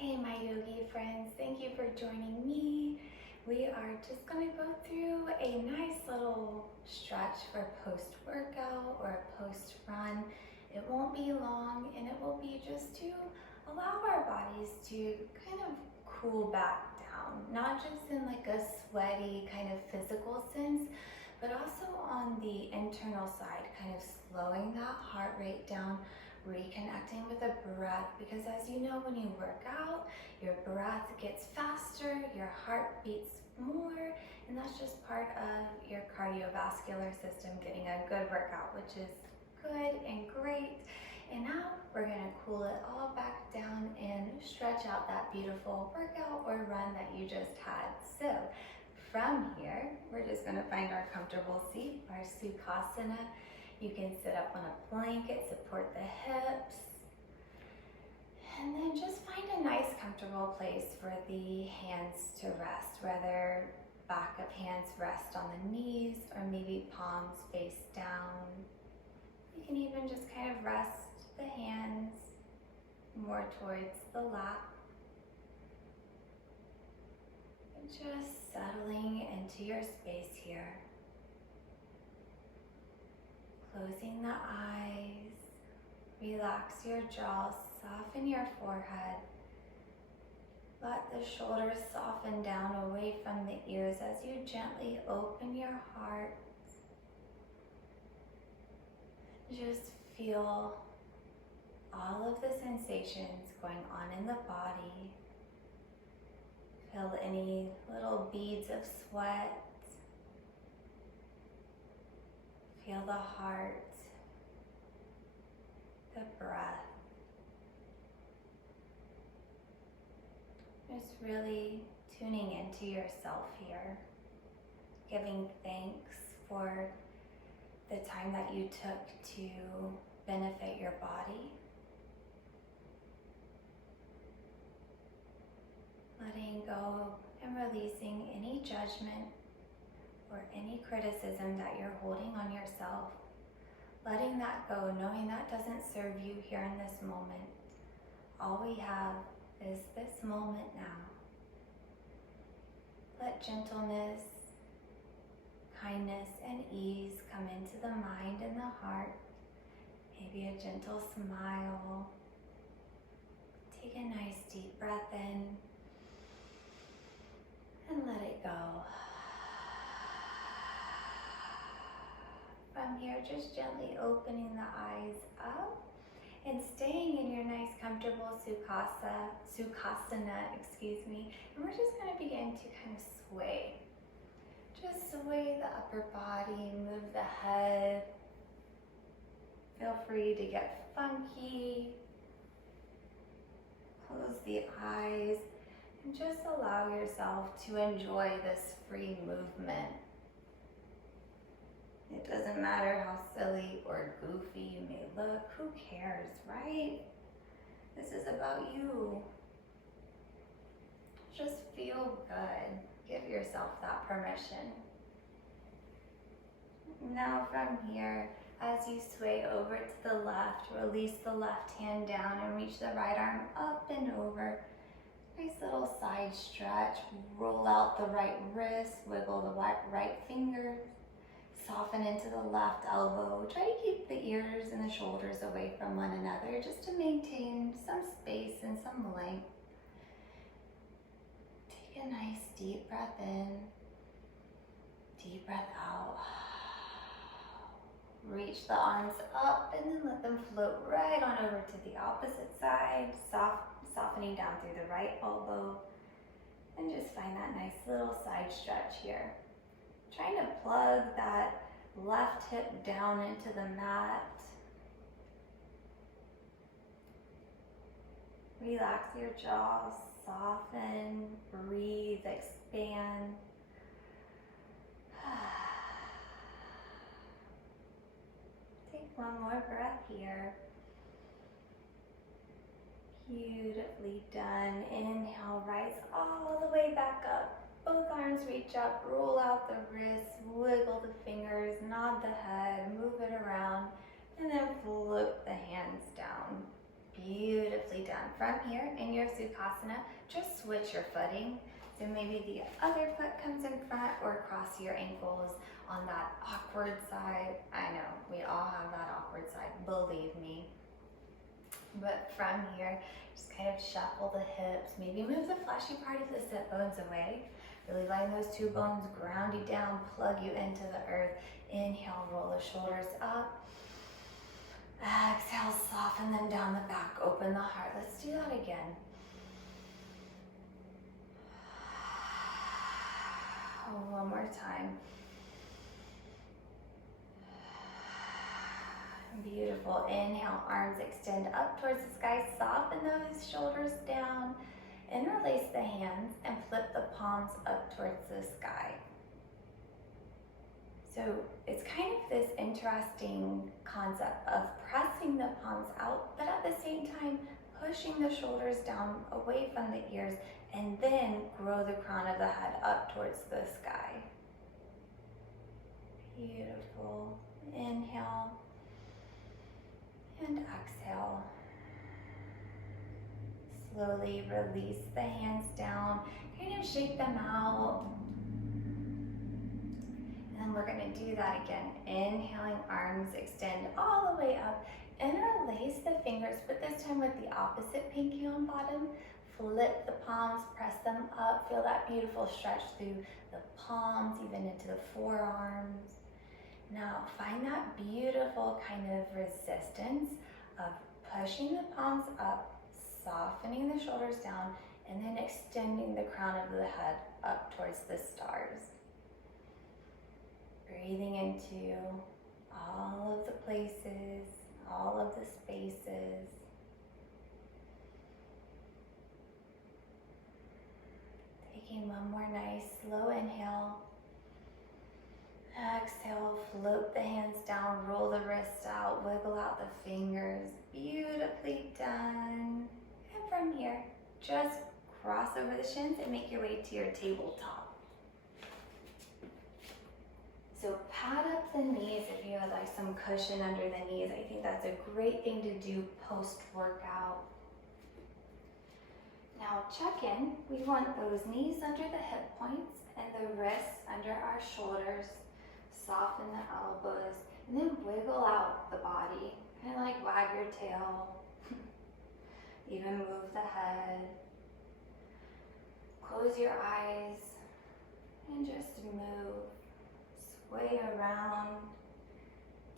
Hey my yogi friends, thank you for joining me. We are just going to go through a nice little stretch for post-workout or a post-run. It won't be long and it will be just to allow our bodies to kind of cool back down, not just in like a sweaty kind of physical sense, but also on the internal side, kind of slowing that heart rate down, reconnecting with the breath, because as you know, when you work out, your breath gets faster, your heart beats more, and that's just part of your cardiovascular system getting a good workout, which is good and great. And now we're gonna cool it all back down and stretch out that beautiful workout or run that you just had. So from here, we're just gonna find our comfortable seat, our sukhasana. You can sit up on a blanket, support the hips, and then just find a nice comfortable place for the hands to rest, whether back of hands rest on the knees or maybe palms face down. You can even just kind of rest the hands more towards the lap. And just settling into your space here. Closing the eyes, relax your jaw, soften your forehead. Let the shoulders soften down away from the ears as you gently open your heart. Just feel all of the sensations going on in the body. Feel any little beads of sweat. Feel the heart, the breath. Just really tuning into yourself here, giving thanks for the time that you took to benefit your body. Letting go and releasing any judgment or any criticism that you're holding on yourself. Letting that go, knowing that doesn't serve you here in this moment. All we have is this moment now. Let gentleness, kindness, and ease come into the mind and the heart. Maybe a gentle smile. Take a nice deep breath in and let it go. From here, just gently opening the eyes up and staying in your nice comfortable sukhasana, and we're just going to begin to kind of sway. Just sway the upper body, move the head. Feel free to get funky. Close the eyes and just allow yourself to enjoy this free movement. It doesn't matter how silly or goofy you may look, who cares, right? This is about you. Just feel good. Give yourself that permission. Now from here, as you sway over to the left, release the left hand down and reach the right arm up and over. Nice little side stretch. Roll out the right wrist, wiggle the right fingers. Soften into the left elbow. Try to keep the ears and the shoulders away from one another just to maintain some space and some length. Take a nice deep breath in, deep breath out. Reach the arms up and then let them float right on over to the opposite side, softening down through the right elbow. And just find that nice little side stretch here. Trying to plug that left hip down into the mat. Relax your jaw, soften, breathe, expand. Take one more breath here. Beautifully done. Inhale, rise all the way back up. Both arms reach up, roll out the wrists, wiggle the fingers, nod the head, move it around, and then flip the hands down. Beautifully done. From here, in your Sukhasana, just switch your footing. So maybe the other foot comes in front or cross your ankles on that awkward side. I know, we all have that awkward side, believe me. But from here, just kind of shuffle the hips. Maybe move the fleshy part of the sit bones away. Really letting those two bones ground you down, plug you into the earth. Inhale, roll the shoulders up. Exhale, soften them down the back, open the heart. Let's do that again. One more time. Beautiful. Inhale, arms extend up towards the sky. Soften those shoulders down. Interlace the hands and flip the palms up towards the sky. So it's kind of this interesting concept of pressing the palms out, but at the same time, pushing the shoulders down away from the ears, and then grow the crown of the head up towards the sky. Beautiful. Inhale and exhale. Slowly release the hands down, kind of shake them out. And then we're going to do that again. Inhaling, arms extend all the way up. Interlace the fingers, but this time with the opposite pinky on bottom. Flip the palms, press them up. Feel that beautiful stretch through the palms, even into the forearms. Now find that beautiful kind of resistance of pushing the palms up, softening the shoulders down, and then extending the crown of the head up towards the stars. Breathing into all of the places, all of the spaces. Taking one more nice slow inhale. Exhale, float the hands down, roll the wrists out, wiggle out the fingers. Beautifully done. And from here, just cross over the shins and make your way to your tabletop. So pad up the knees if you would like some cushion under the knees. I think that's a great thing to do post-workout. Now check in. We want those knees under the hip points and the wrists under our shoulders. Soften the elbows and then wiggle out the body. Kind of like wag your tail. Even move the head. Close your eyes and just move. Sway around.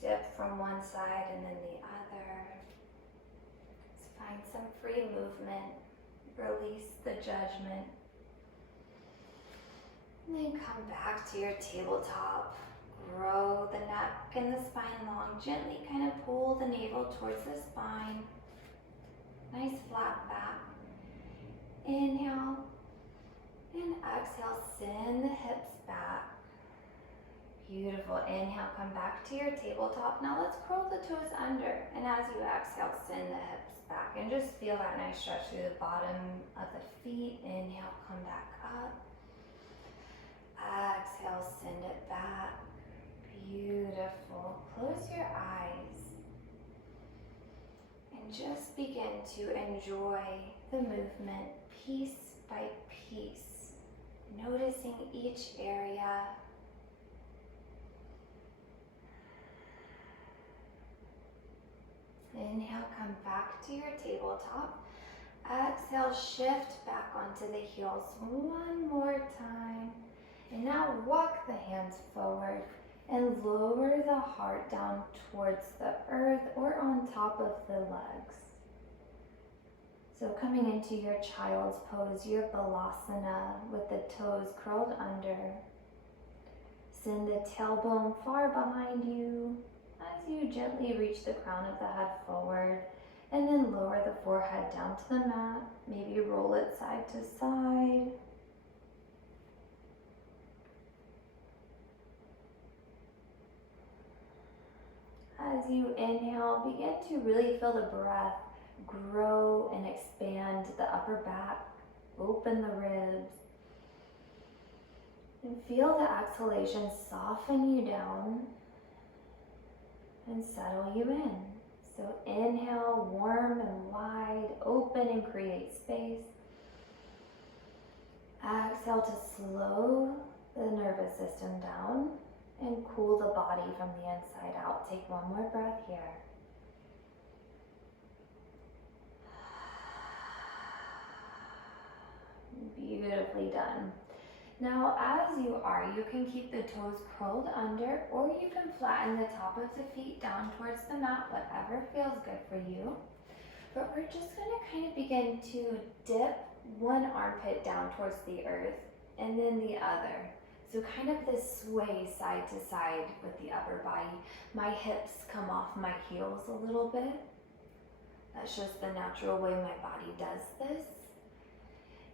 Dip from one side and then the other. Let's find some free movement. Release the judgment. And then come back to your tabletop. Grow the neck and the spine long. Gently kind of pull the navel towards the spine. Nice flat back. Inhale and exhale. Send the hips back. Beautiful. Inhale, come back to your tabletop. Now let's curl the toes under. And as you exhale, send the hips back. And just feel that nice stretch through the bottom of the feet. Inhale, come back up. Exhale, send it back. Beautiful. Close your eyes. And just begin to enjoy the movement piece by piece. Noticing each area. Inhale, come back to your tabletop. Exhale, shift back onto the heels one more time. And now walk the hands forward and lower the heart down towards the earth or on top of the legs. So coming into your child's pose, your balasana with the toes curled under. Send the tailbone far behind you as you gently reach the crown of the head forward, and then lower the forehead down to the mat. Maybe roll it side to side. As you inhale, begin to really feel the breath grow and expand the upper back, open the ribs, and feel the exhalation soften you down and settle you in. So inhale, warm and wide, open and create space. Exhale to slow the nervous system down and cool the body from the inside out. Take one more breath here. Beautifully done. Now, as you are, you can keep the toes curled under, or you can flatten the top of the feet down towards the mat, whatever feels good for you. But we're just going to kind of begin to dip one armpit down towards the earth and then the other. So kind of this sway side to side with the upper body. My hips come off my heels a little bit. That's just the natural way my body does this.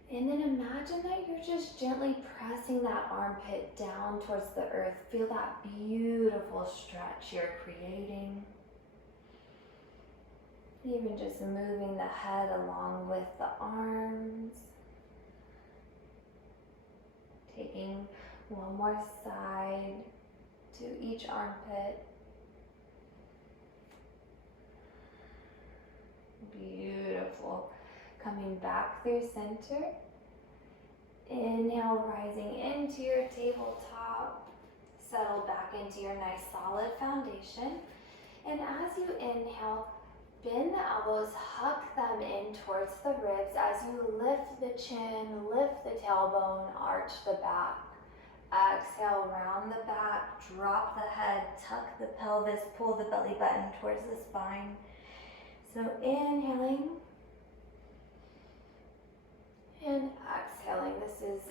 And then imagine that you're just gently pressing that armpit down towards the earth. Feel that beautiful stretch you're creating. Even just moving the head along with the arms. Taking one more side to each armpit. Beautiful. Coming back through center. Inhale, rising into your tabletop. Settle back into your nice solid foundation. And as you inhale, bend the elbows, huck them in towards the ribs as you lift the chin, lift the tailbone, arch the back. Exhale, round the back, drop the head, tuck the pelvis, pull the belly button towards the spine. So inhaling and exhaling. This is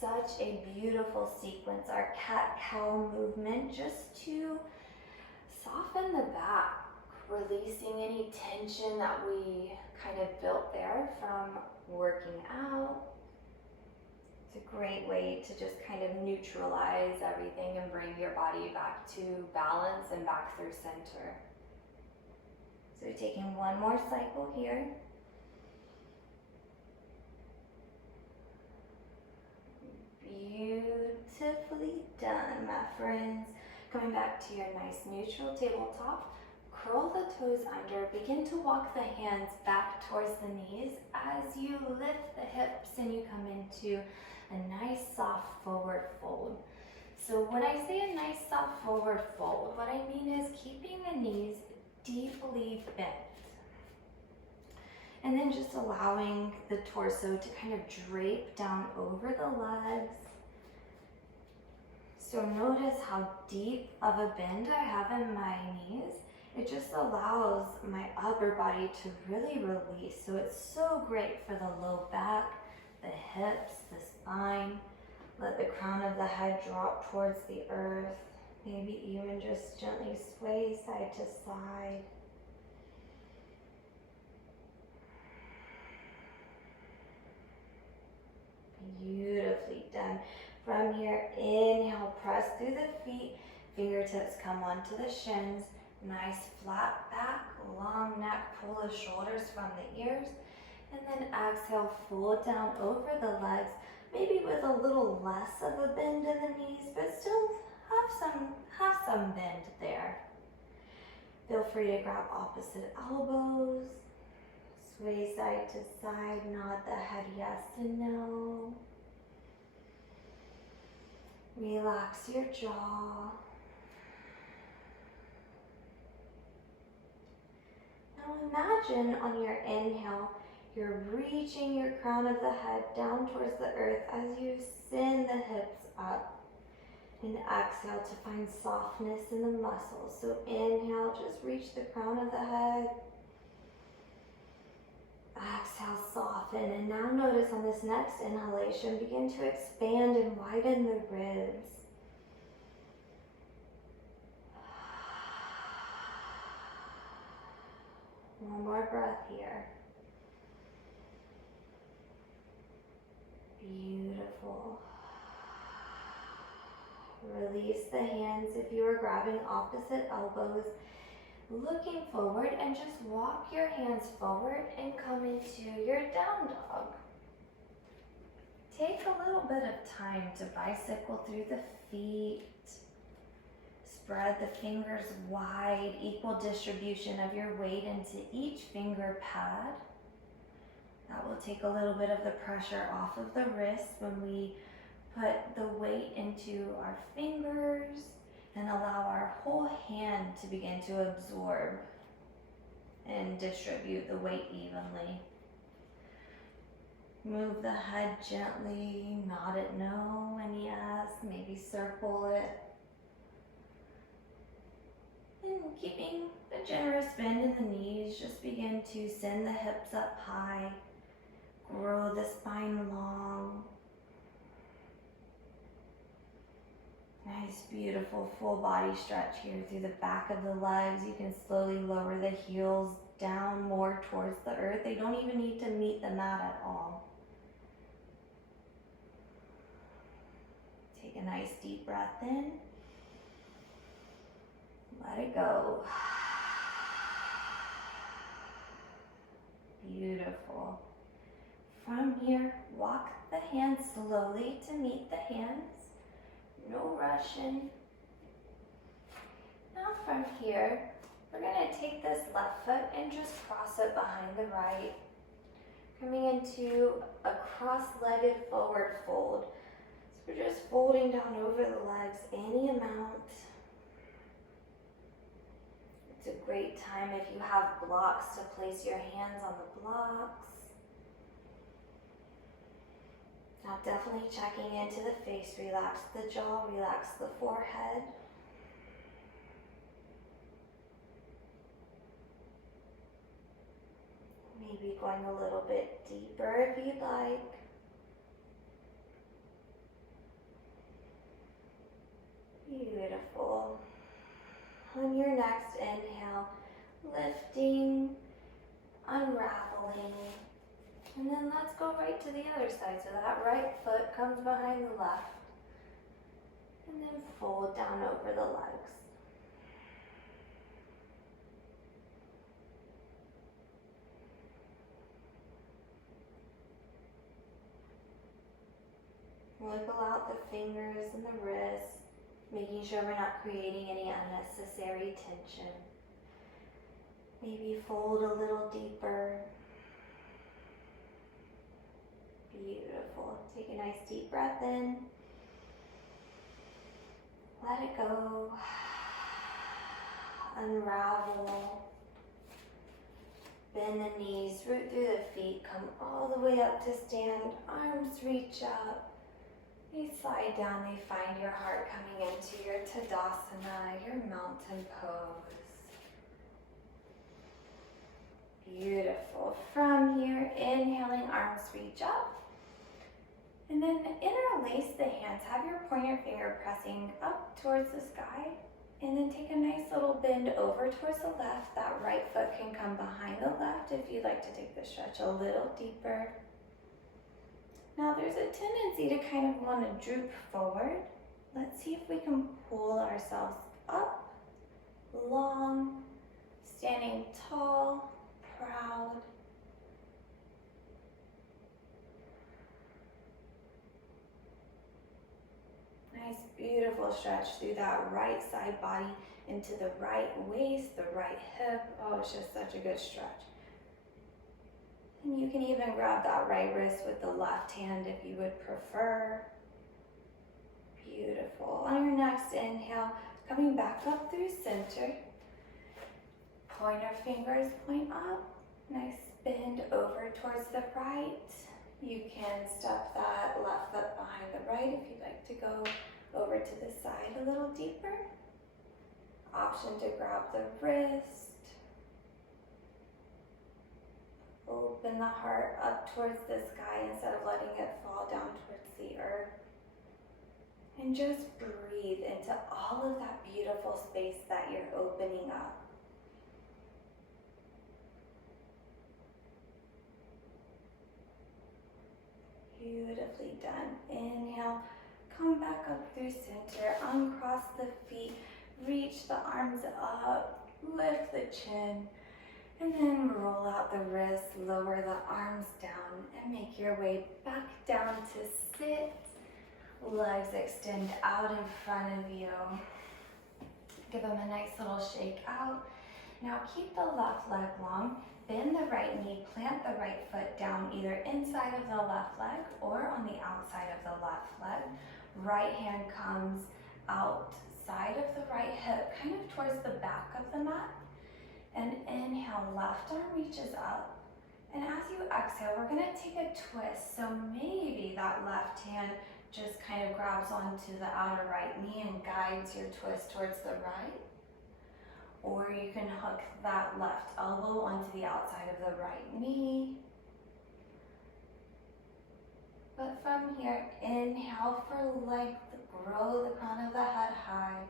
such a beautiful sequence, our cat-cow movement, just to soften the back, releasing any tension that we kind of built there from working out. It's a great way to just kind of neutralize everything and bring your body back to balance and back through center. So taking one more cycle here. Beautifully done, my friends. Coming back to your nice neutral tabletop. Curl the toes under, begin to walk the hands back towards the knees as you lift the hips and you come into a nice soft forward fold. So when I say a nice soft forward fold, what I mean is keeping the knees deeply bent. And then just allowing the torso to kind of drape down over the legs. So notice how deep of a bend I have in my knees. It just allows my upper body to really release. So it's so great for the low back, the hips, the spine. Let the crown of the head drop towards the earth. Maybe even just gently sway side to side. Beautifully done. From here, inhale, press through the feet. Fingertips come onto the shins. Nice flat back, long neck, pull the shoulders from the ears. And then exhale, fold down over the legs, maybe with a little less of a bend in the knees, but still have some bend there. Feel free to grab opposite elbows, sway side to side, nod the head yes and no. Relax your jaw. Now imagine on your inhale, you're reaching your crown of the head down towards the earth as you send the hips up. And exhale to find softness in the muscles. So inhale, just reach the crown of the head. Exhale, soften. And now notice on this next inhalation, begin to expand and widen the ribs. One more breath here. Beautiful. Release the hands if you are grabbing opposite elbows, looking forward, and just walk your hands forward and come into your down dog. Take a little bit of time to bicycle through the feet. Spread the fingers wide, equal distribution of your weight into each finger pad. That will take a little bit of the pressure off of the wrist when we put the weight into our fingers and allow our whole hand to begin to absorb and distribute the weight evenly. Move the head gently, nod it no and yes, maybe circle it. And keeping a generous bend in the knees, just begin to send the hips up high, grow the spine long. Nice, beautiful full body stretch here through the back of the legs. You can slowly lower the heels down more towards the earth. They don't even need to meet the mat at all. Take a nice deep breath in. Let it go. Beautiful. From here, walk the hands slowly to meet the hands. No rushing. Now from here, we're going to take this left foot and just cross it behind the right. Coming into a cross-legged forward fold. So we're just folding down over the legs any amount. It's a great time if you have blocks to place your hands on the blocks. Now definitely checking into the face. Relax the jaw, relax the forehead. Maybe going a little bit deeper if you'd like. Beautiful. On your next inhale, lifting, unraveling. And then let's go right to the other side. So that right foot comes behind the left. And then fold down over the legs. Wiggle out the fingers and the wrists, making sure we're not creating any unnecessary tension. Maybe fold a little deeper. Beautiful. Take a nice deep breath in. Let it go. Unravel. Bend the knees, root through the feet, come all the way up to stand. Arms reach up. They slide down, they find your heart coming into your Tadasana, your mountain pose. Beautiful. From here, inhaling, arms reach up. And then interlace the hands. Have your pointer finger pressing up towards the sky. And then take a nice little bend over towards the left. That right foot can come behind the left if you'd like to take the stretch a little deeper. Now there's a tendency to kind of want to droop forward. Let's see if we can pull ourselves up, long, standing tall, proud. Nice, beautiful stretch through that right side body into the right waist, the right hip. Oh, it's just such a good stretch. And you can even grab that right wrist with the left hand if you would prefer. Beautiful. On your next inhale, coming back up through center. Pointer fingers point up. Nice bend over towards the right. You can step that left foot behind the right if you'd like to go over to the side a little deeper. Option to grab the wrist. Open the heart up towards the sky instead of letting it fall down towards the earth. And just breathe into all of that beautiful space that you're opening up. Beautifully done. Inhale, come back up through center, uncross the feet, reach the arms up, lift the chin. And then roll out the wrists, lower the arms down, and make your way back down to sit. Legs extend out in front of you. Give them a nice little shake out. Now keep the left leg long, bend the right knee, plant the right foot down either inside of the left leg or on the outside of the left leg. Right hand comes outside of the right hip, kind of towards the back of the mat. And inhale, left arm reaches up. And as you exhale, we're gonna take a twist. So maybe that left hand just kind of grabs onto the outer right knee and guides your twist towards the right. Or you can hook that left elbow onto the outside of the right knee. But from here, inhale for length, grow the crown of the head high.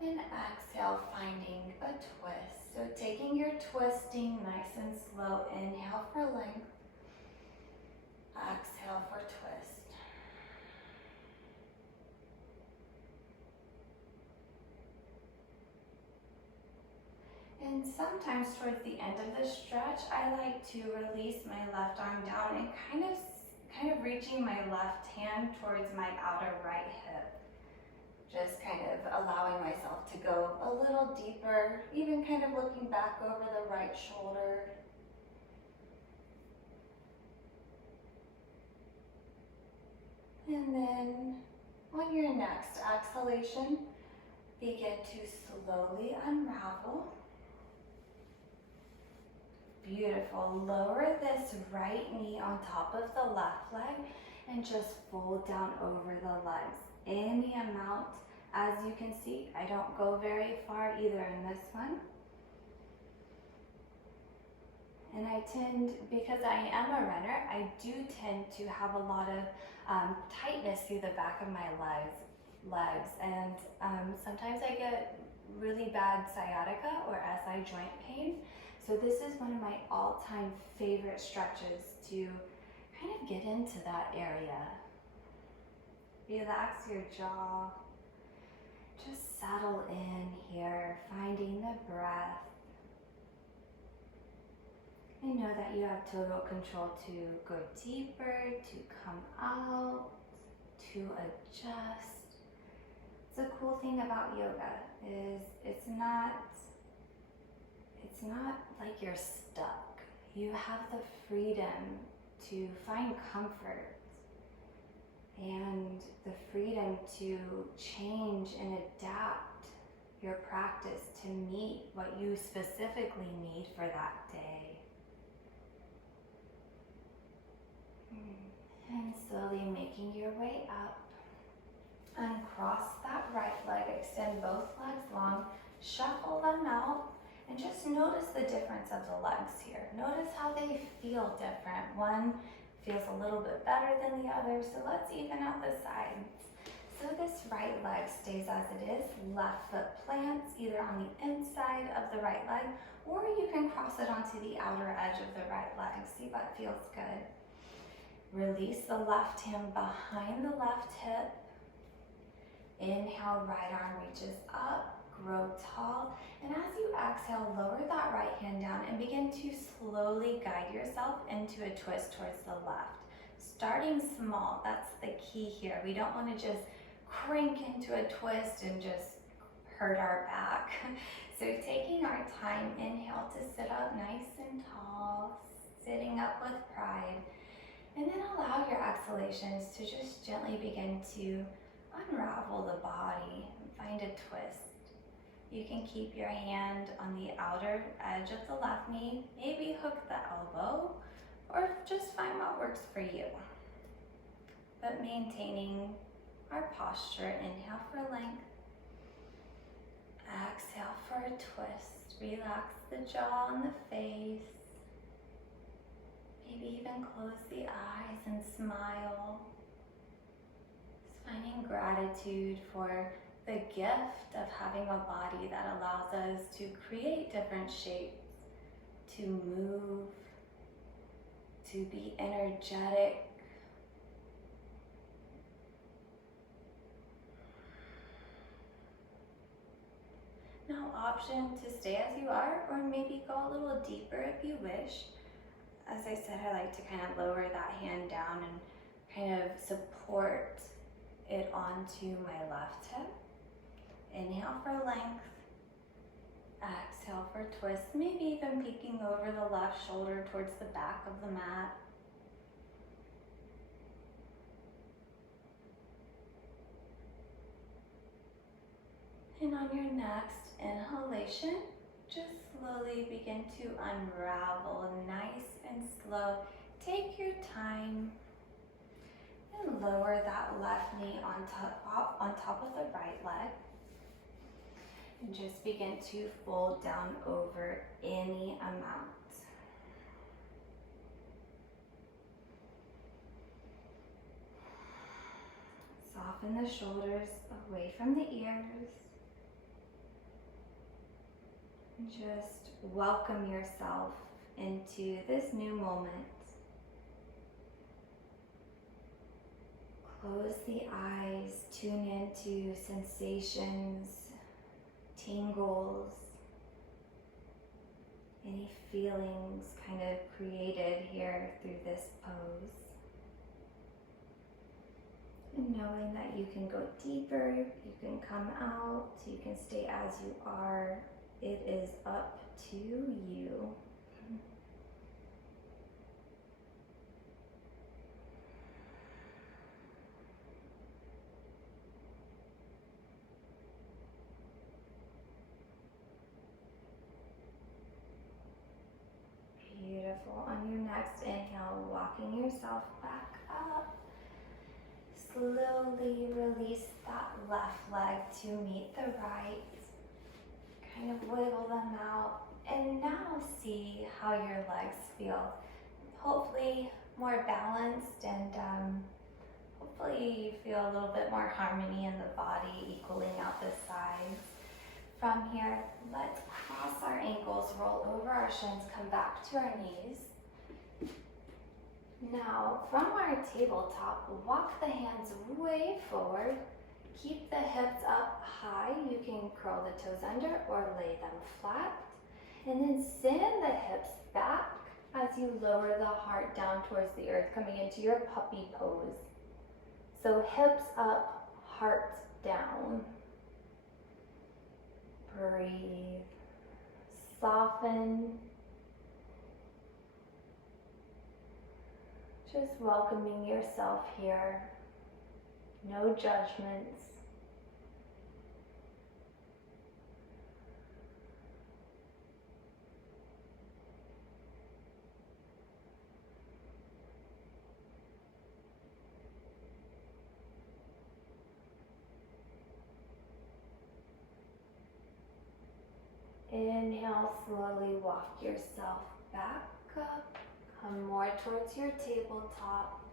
And exhale, finding a twist. So taking your twisting nice and slow, inhale for length, exhale for twist. And sometimes towards the end of the stretch, I like to release my left arm down and kind of reaching my left hand towards my outer right hip. Just kind of allowing myself to go a little deeper, even kind of looking back over the right shoulder. And then on your next exhalation, begin to slowly unravel. Beautiful. Lower this right knee on top of the left leg and just fold down over the legs. Any amount. As you can see, I don't go very far either in this one. And I tend, because I am a runner, I do tend to have a lot of tightness through the back of my legs. And sometimes I get really bad sciatica or SI joint pain. So this is one of my all-time favorite stretches to kind of get into that area. Relax your jaw. Just settle in here, finding the breath. And know that you have total control to go deeper, to come out, to adjust. The cool thing about yoga is it's not like you're stuck. You have the freedom to find comfort and the freedom to change and adapt your practice to meet what you specifically need for that day. And slowly making your way up. Uncross that right leg, extend both legs long, shuffle them out, and just notice the difference of the legs here. Notice how they feel different. One feels a little bit better than the other, so let's even out the sides. So this right leg stays as it is, left foot plants either on the inside of the right leg, or you can cross it onto the outer edge of the right leg. See what feels good. Release the left hand behind the left hip. Inhale, right arm reaches up, grow tall. And as you exhale, lower that right hand down and begin to slowly guide yourself into a twist towards the left. Starting small, that's the key here. We don't want to just crank into a twist and just hurt our back. So taking our time, inhale to sit up nice and tall, sitting up with pride. And then allow your exhalations to just gently begin to unravel the body and find a twist. You can keep your hand on the outer edge of the left knee, maybe hook the elbow, or just find what works for you. But maintaining our posture, inhale for length, exhale for a twist. Relax the jaw and the face. Maybe even close the eyes and smile. Just finding gratitude for the gift of having a body that allows us to create different shapes, to move, to be energetic. Now, option to stay as you are, or maybe go a little deeper if you wish. As I said, I like to kind of lower that hand down and kind of support it onto my left hip. Inhale for length. Exhale for twist, maybe even peeking over the left shoulder towards the back of the mat. And on your next inhalation, just slowly begin to unravel, nice and slow. Take your time and lower that left knee on top of the right leg. And just begin to fold down over any amount. Soften the shoulders away from the ears. And just welcome yourself into this new moment. Close the eyes, tune into sensations, tingles, any feelings kind of created here through this pose. And knowing that you can go deeper, you can come out, you can stay as you are. It is up to you. Beautiful. On your next inhale, walking yourself back up. Slowly release that left leg to meet the right. Kind of wiggle them out. And now see how your legs feel. Hopefully more balanced, and hopefully you feel a little bit more harmony in the body, equaling out the sides. From here, let's cross our ankles, roll over our shins, come back to our knees. Now, from our tabletop, walk the hands way forward. Keep the hips up high. You can curl the toes under or lay them flat. And then send the hips back as you lower the heart down towards the earth, coming into your puppy pose. So hips up, heart down. Breathe. Soften. Just welcoming yourself here. No judgments. Inhale, slowly walk yourself back up. Come more towards your tabletop.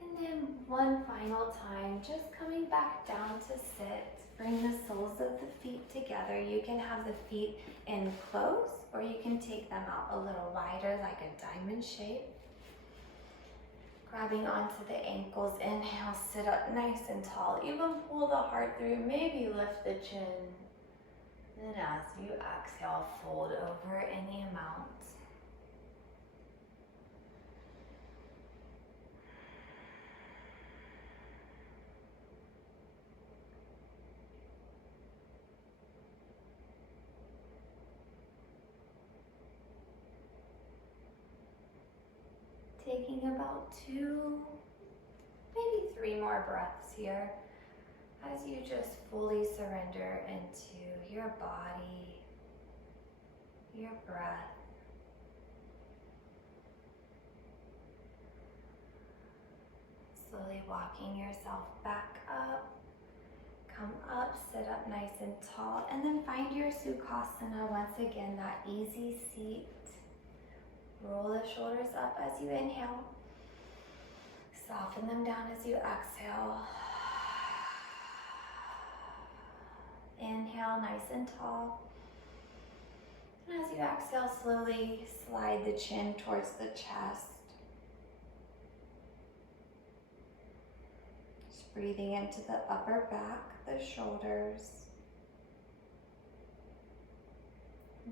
And then one final time, just coming back down to sit. Bring the soles of the feet together. You can have the feet in close, or you can take them out a little wider like a diamond shape. Grabbing onto the ankles, inhale, sit up nice and tall. Even pull the heart through, maybe lift the chin. Then as you exhale, fold over any amount. Taking about 2, maybe 3 more breaths here as you just fully surrender into your body, your breath. Slowly walking yourself back up. Come up, sit up nice and tall, and then find your Sukhasana once again, that easy seat. Roll the shoulders up as you inhale. Soften them down as you exhale. Inhale, nice and tall. And as you exhale, slowly slide the chin towards the chest. Just breathing into the upper back, the shoulders.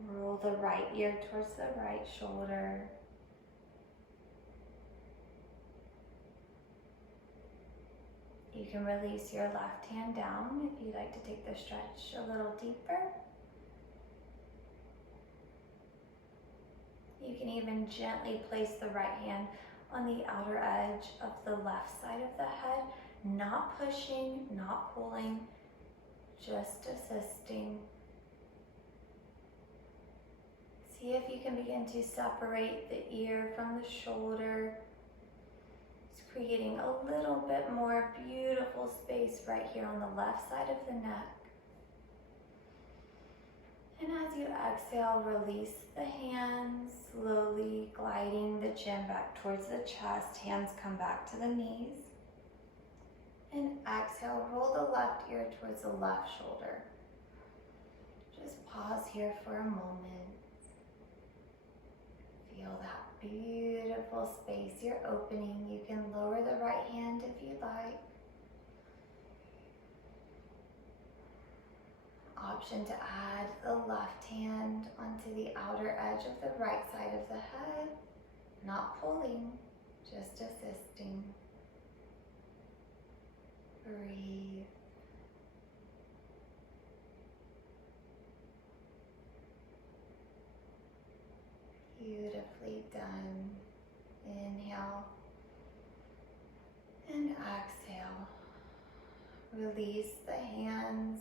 Roll the right ear towards the right shoulder. You can release your left hand down if you'd like to take the stretch a little deeper. You can even gently place the right hand on the outer edge of the left side of the head, not pushing, not pulling, just assisting. See if you can begin to separate the ear from the shoulder. It's creating a little bit more beautiful space right here on the left side of the neck. And as you exhale, release the hands, slowly gliding the chin back towards the chest. Hands come back to the knees. And exhale, roll the left ear towards the left shoulder. Just pause here for a moment. Feel that beautiful space you're opening. You can lower the right hand if you like. Option to add the left hand onto the outer edge of the right side of the head. Not pulling, just assisting. Breathe. Beautifully done. Inhale and exhale. Release the hands.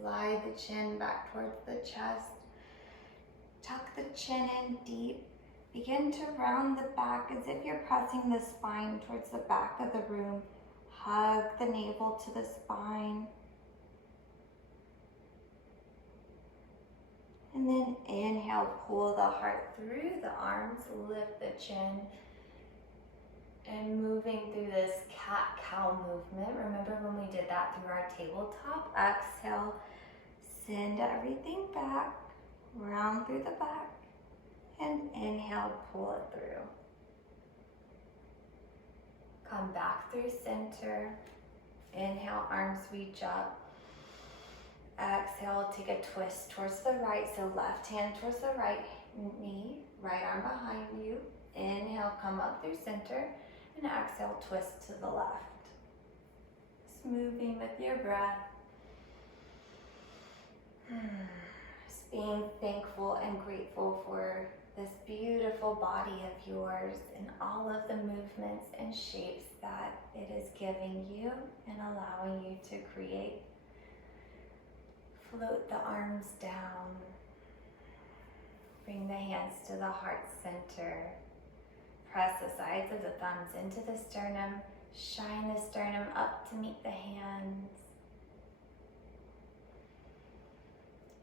Slide the chin back towards the chest. Tuck the chin in deep. Begin to round the back as if you're pressing the spine towards the back of the room. Hug the navel to the spine. And then inhale, pull the heart through the arms, lift the chin. And moving through this cat-cow movement. Remember when we did that through our tabletop? Exhale, send everything back, round through the back, and inhale, pull it through. Come back through center. Inhale, arms reach up. Exhale, take a twist towards the right. So left hand towards the right knee, right arm behind you. Inhale, come up through center. And exhale, twist to the left. Just moving with your breath. Just being thankful and grateful for this beautiful body of yours and all of the movements and shapes that it is giving you and allowing you to create. Float the arms down. Bring the hands to the heart center. Press the sides of the thumbs into the sternum. Shine the sternum up to meet the hands.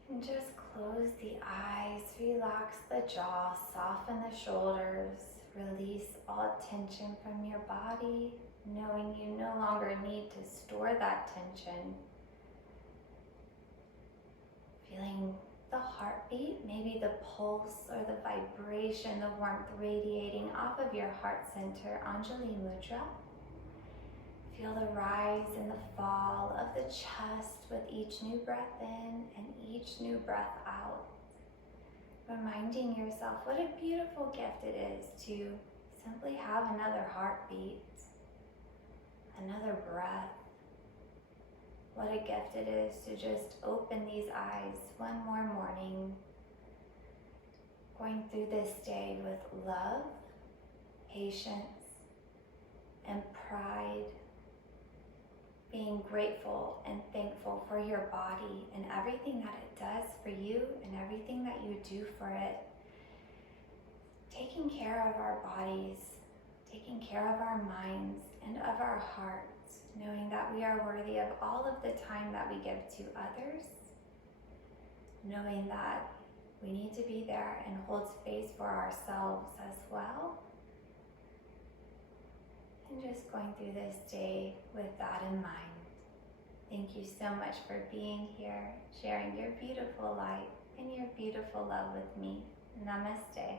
And just close the eyes, relax the jaw, soften the shoulders. Release all tension from your body, knowing you no longer need to store that tension. Feeling the heartbeat, maybe the pulse or the vibration, the warmth radiating off of your heart center, Anjali Mudra. Feel the rise and the fall of the chest with each new breath in and each new breath out. Reminding yourself what a beautiful gift it is to simply have another heartbeat, another breath. What a gift it is to just open these eyes one more morning, going through this day with love, patience, and pride, being grateful and thankful for your body and everything that it does for you and everything that you do for it. Taking care of our bodies, taking care of our minds and of our hearts, knowing that we are worthy of all of the time that we give to others, knowing that we need to be there and hold space for ourselves as well. And just going through this day with that in mind. Thank you so much for being here, sharing your beautiful light and your beautiful love with me. Namaste.